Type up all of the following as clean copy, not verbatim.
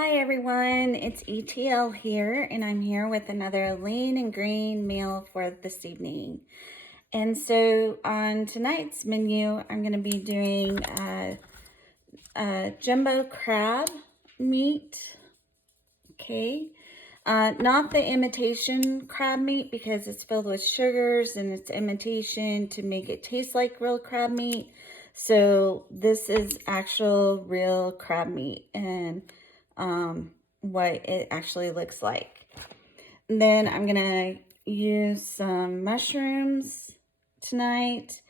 Hi everyone, it's ETL here, and I'm here with another lean and green meal for this evening. And so on tonight's menu, I'm going to be doing jumbo crab meat, okay? Not the imitation crab meat because it's filled with sugars and it's imitation to make it taste like real crab meat. So this is actual real crab meat and what it actually looks like. And then I'm gonna use some mushrooms tonight,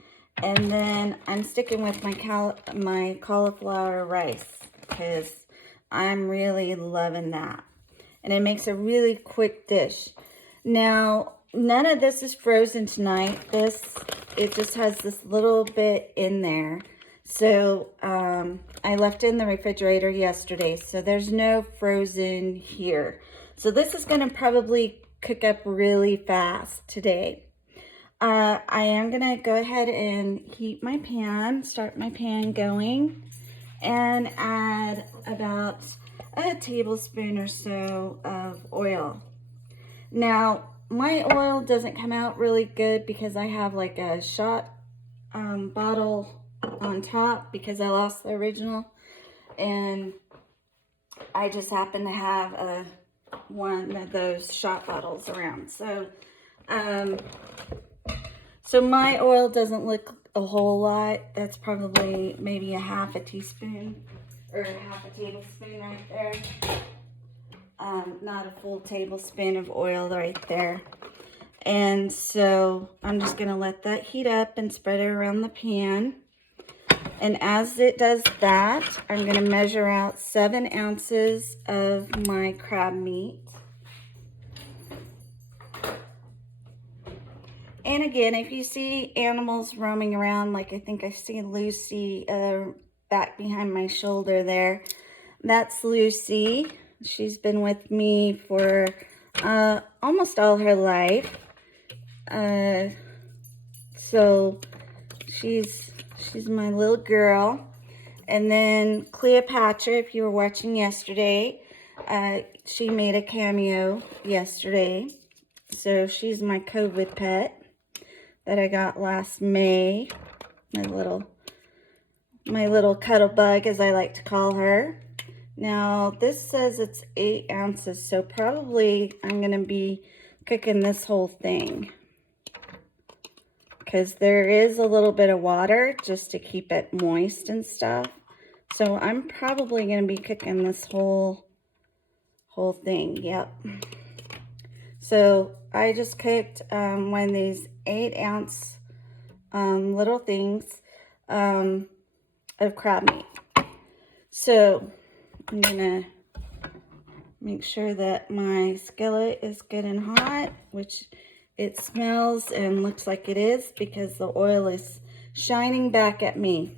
and then I'm sticking with my cauliflower rice because I'm really loving that, and it makes a really quick dish. Now, none of this is frozen tonight. It just has this little bit in there. So I left it in the refrigerator yesterday, so there's no frozen here. So this is going to probably cook up really fast today. I am going to go ahead and heat my pan, start my pan going, and add about a tablespoon or so of oil. Now, my oil doesn't come out really good because I have like a shot bottle on top because I lost the original, and I just happen to have one of those shot bottles around. So my oil doesn't look a whole lot. That's probably maybe a half a teaspoon or half a tablespoon right there. Not a full tablespoon of oil right there. And so I'm just going to let that heat up and spread it around the pan. And as it does that, I'm going to measure out 7 ounces of my crab meat. And again, if you see animals roaming around, like I think I see Lucy back behind my shoulder there, that's Lucy. She's been with me for almost all her life. So she's my little girl. And then Cleopatra, if you were watching yesterday, she made a cameo yesterday. So she's my COVID pet that I got last May. My little cuddle bug, as I like to call her. Now, this says it's 8 ounces, so probably I'm going to be cooking this whole thing, because there is a little bit of water just to keep it moist and stuff. So I'm probably going to be cooking this whole thing. Yep. So I just cooked one of these 8-ounce little things of crab meat. So I'm going to make sure that my skillet is good and hot, which it smells and looks like it is because the oil is shining back at me.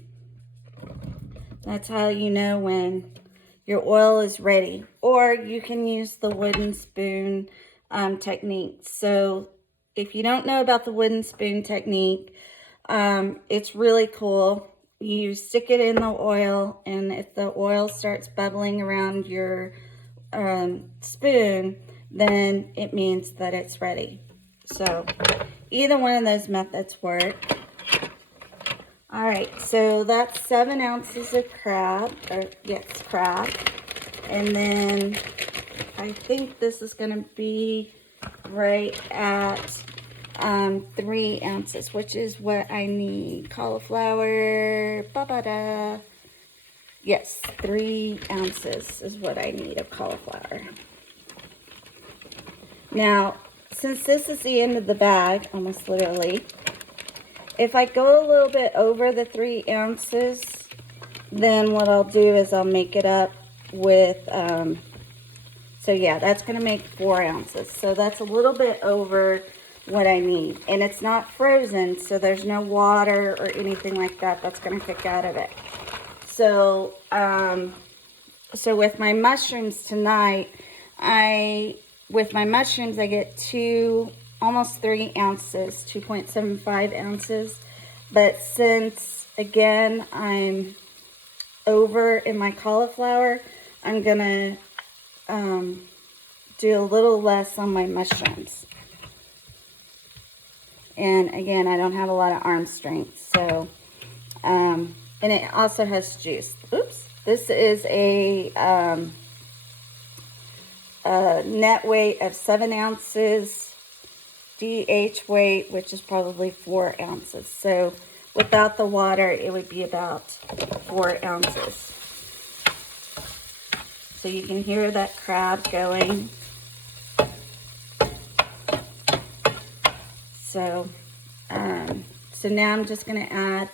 That's how you know when your oil is ready. Or you can use the wooden spoon technique. So if you don't know about the wooden spoon technique, it's really cool. You stick it in the oil, and if the oil starts bubbling around your spoon, then it means that it's ready. So either one of those methods work. All right, so that's 7 ounces of crab, crab. And then I think this is going to be right at 3 ounces, which is what I need. Cauliflower, yes, 3 ounces is what I need of cauliflower. Now, since this is the end of the bag, almost literally, if I go a little bit over the 3 ounces, then what I'll do is I'll make it up with, so yeah, that's going to make 4 ounces. So that's a little bit over what I need. And it's not frozen, so there's no water or anything like that that's going to kick out of it. So, so with my mushrooms tonight, I get almost 3 ounces, 2.75 ounces. But since, again, I'm over in my cauliflower, I'm going to do a little less on my mushrooms. And again, I don't have a lot of arm strength, so, and it also has juice. Oops. This is a net weight of 7 ounces, DH weight, which is probably 4 ounces. So without the water, it would be about 4 ounces. So you can hear that crab going. So now I'm just going to add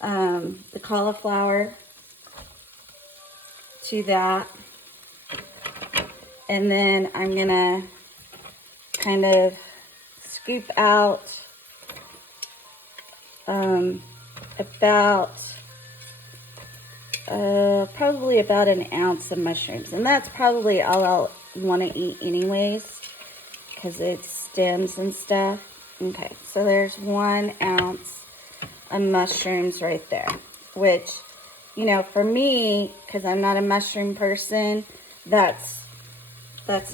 the cauliflower to that. And then I'm going to kind of scoop out probably about an ounce of mushrooms. And that's probably all I'll want to eat anyways, because it's stems and stuff. Okay, so there's 1 ounce of mushrooms right there, which, you know, for me, because I'm not a mushroom person, that's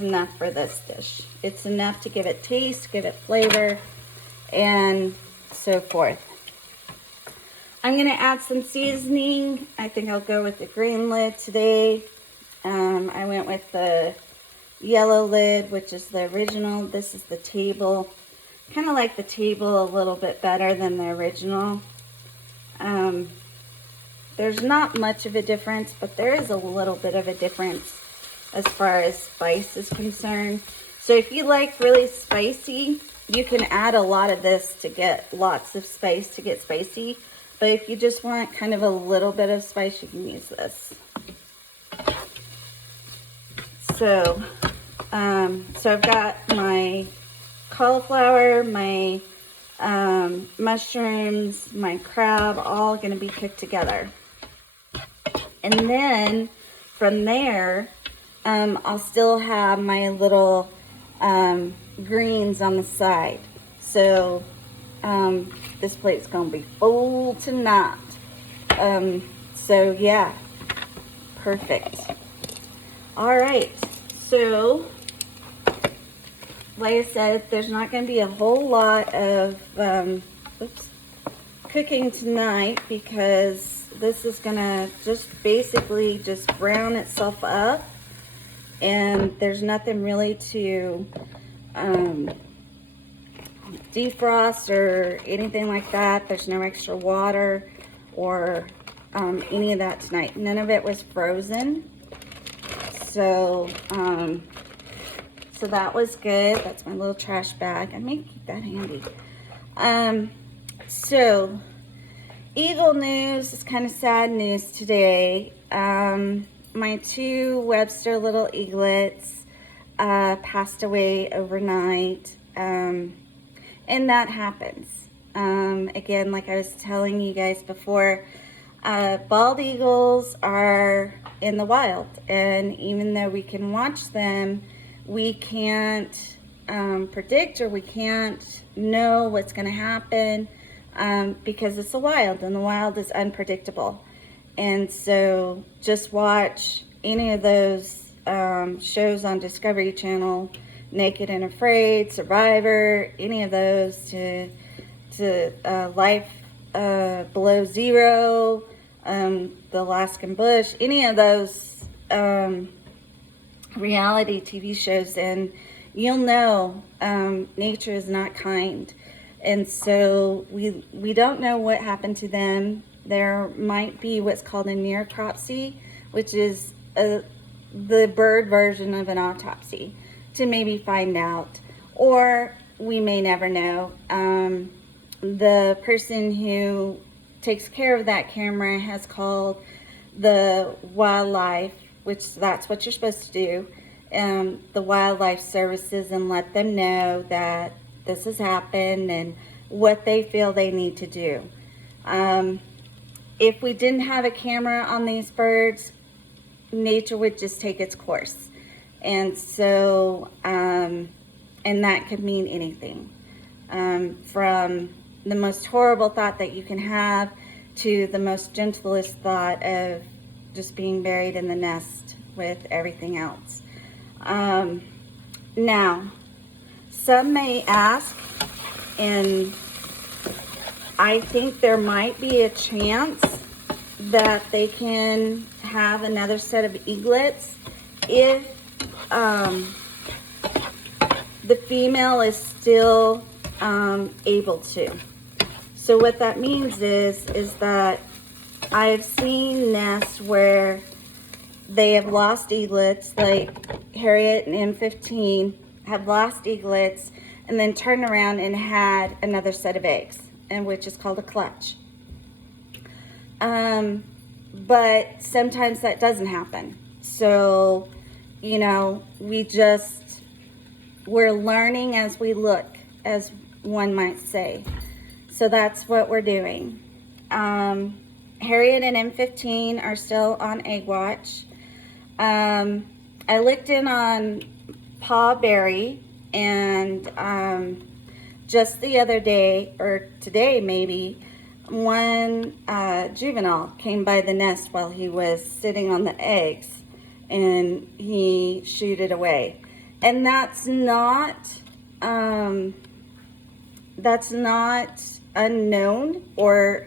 enough for this dish. It's enough to give it taste, give it flavor, and so forth. I'm going to add some seasoning. I think I'll go with the green lid today. I went with the yellow lid, which is the original. This is the table. Kind of like the table a little bit better than the original. There's not much of a difference, but there is a little bit of a difference as far as spice is concerned. So if you like really spicy, you can add a lot of this to get lots of spice, to get spicy. But if you just want kind of a little bit of spice, you can use this. So, so I've got my cauliflower, my mushrooms, my crab, all going to be cooked together. And then from there, I'll still have my little greens on the side. So this plate's going to be full tonight. So yeah, perfect. All right, so like I said, there's not going to be a whole lot of cooking tonight, because this is going to just basically just brown itself up, and there's nothing really to defrost or anything like that. There's no extra water or any of that tonight. None of it was frozen. So, so that was good. That's my little trash bag. I may keep that handy. So, eagle news is kind of sad news today. My 2 Webster little eaglets passed away overnight. And that happens. Again, like I was telling you guys before, bald eagles are in the wild, and even though we can watch them, we can't predict, or we can't know what's going to happen, because it's the wild, and the wild is unpredictable. And so just watch any of those shows on Discovery Channel, Naked and Afraid, Survivor, any of those, to Life Below Zero, the Alaskan Bush, any of those reality TV shows, and you'll know nature is not kind. And so we don't know what happened to them. There might be what's called a necropsy, which is the bird version of an autopsy, to maybe find out, or we may never know. The person who takes care of that camera has called the wildlife, which that's what you're supposed to do, the wildlife services, and let them know that this has happened and what they feel they need to do. If we didn't have a camera on these birds, nature would just take its course. And so, and that could mean anything, from the most horrible thought that you can have to the most gentlest thought of just being buried in the nest with everything else. Now, some may ask, and I think there might be a chance that they can have another set of eaglets if the female is still able to. So what that means is that I've seen nests where they have lost eaglets, like Harriet and M15 have lost eaglets, and then turned around and had another set of eggs, and which is called a clutch. But sometimes that doesn't happen. So, you know, we're learning as we look, as one might say. So that's what we're doing. Harriet and M15 are still on egg watch. I looked in on Paw Berry, and just the other day, or today maybe, one juvenile came by the nest while he was sitting on the eggs, and he shooed it away. And that's not unknown or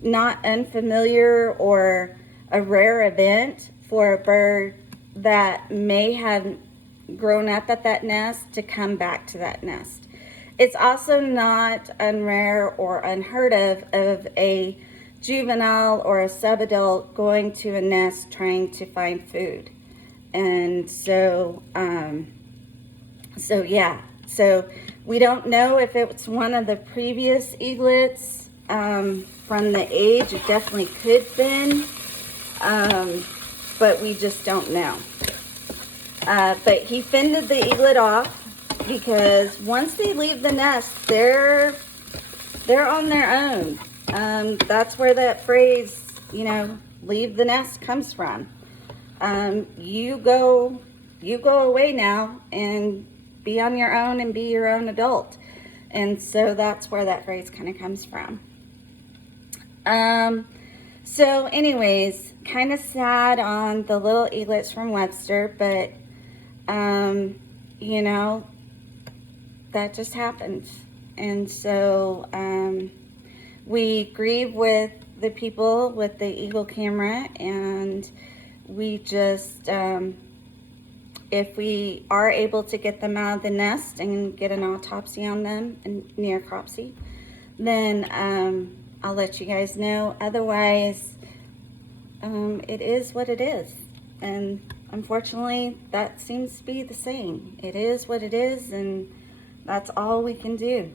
not unfamiliar or a rare event for a bird that may have grown up at that nest to come back to that nest. It's also not unrare or unheard of a juvenile or a subadult going to a nest trying to find food. And so, so we don't know if it's one of the previous eaglets from the age. It definitely could have been, but we just don't know. But he fended the eaglet off, because once they leave the nest, they're on their own. That's where that phrase, you know, leave the nest comes from. You go away now and be on your own and be your own adult. And so that's where that phrase kind of comes from. So anyways, kind of sad on the little eaglets from Webster, but you know, that just happened. And so we grieve with the people with the Eagle camera, and we just if we are able to get them out of the nest and get an autopsy on them, and necropsy, then I'll let you guys know. Otherwise, it is what it is, and unfortunately that seems to be the same. It is what it is, and that's all we can do.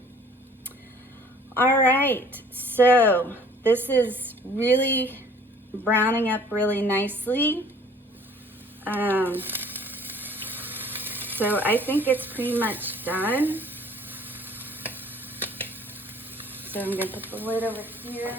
All right, so this is really browning up really nicely. So I think it's pretty much done. So I'm going to put the lid over here.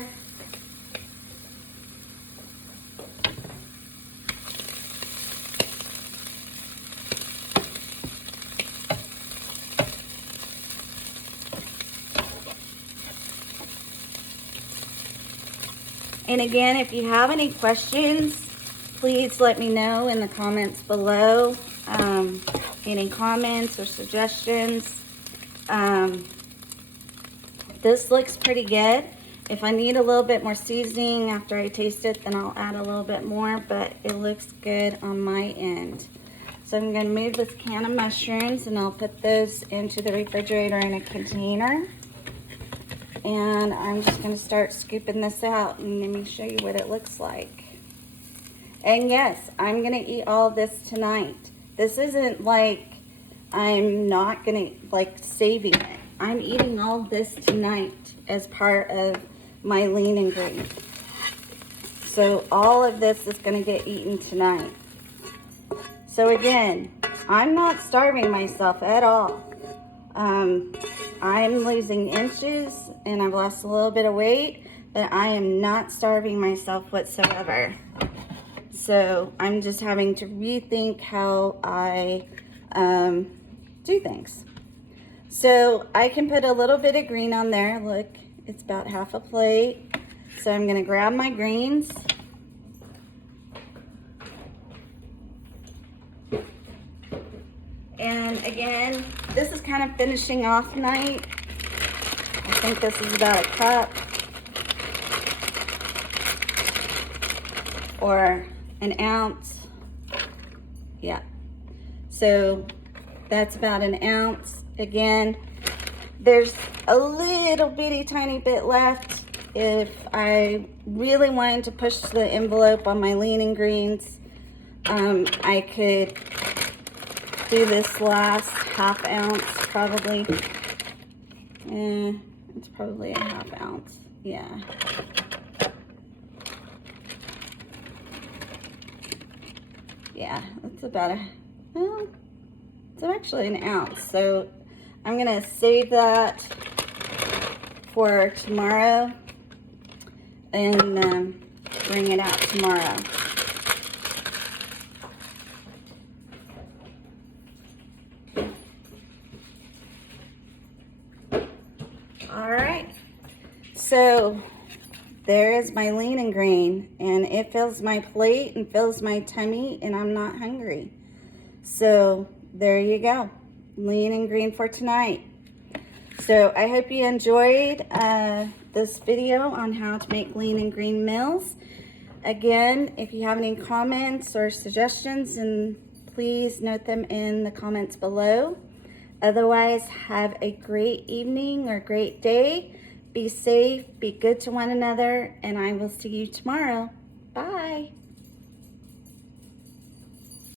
And again, if you have any questions, please let me know in the comments below. Any comments or suggestions. This looks pretty good. If I need a little bit more seasoning after I taste it, then I'll add a little bit more, but it looks good on my end. So I'm going to move this can of mushrooms, and I'll put those into the refrigerator in a container. And I'm just going to start scooping this out, and let me show you what it looks like. And yes, I'm going to eat all this tonight. This isn't like I'm not going to, like, saving it. I'm eating all this tonight as part of my lean and green. So all of this is going to get eaten tonight. So again, I'm not starving myself at all. I'm losing inches, and I've lost a little bit of weight, but I am not starving myself whatsoever. So I'm just having to rethink how I do things. So I can put a little bit of green on there. Look, it's about half a plate. So I'm going to grab my greens. And again, this is kind of finishing off night. I think this is about a cup or an ounce. Yeah. So that's about an ounce. Again, there's a little bitty tiny bit left. If I really wanted to push the envelope on my lean and greens, I could do this last half ounce probably. It's probably a half ounce. Yeah. Yeah, that's about well, it's actually an ounce. So I'm gonna save that for tomorrow and bring it out tomorrow. All right, so there is my lean and green, and it fills my plate and fills my tummy, and I'm not hungry. So there you go, lean and green for tonight. So I hope you enjoyed this video on how to make lean and green meals. Again, if you have any comments or suggestions, and please note them in the comments below. Otherwise, have a great evening or great day. Be safe, be good to one another, and I will see you tomorrow. Bye.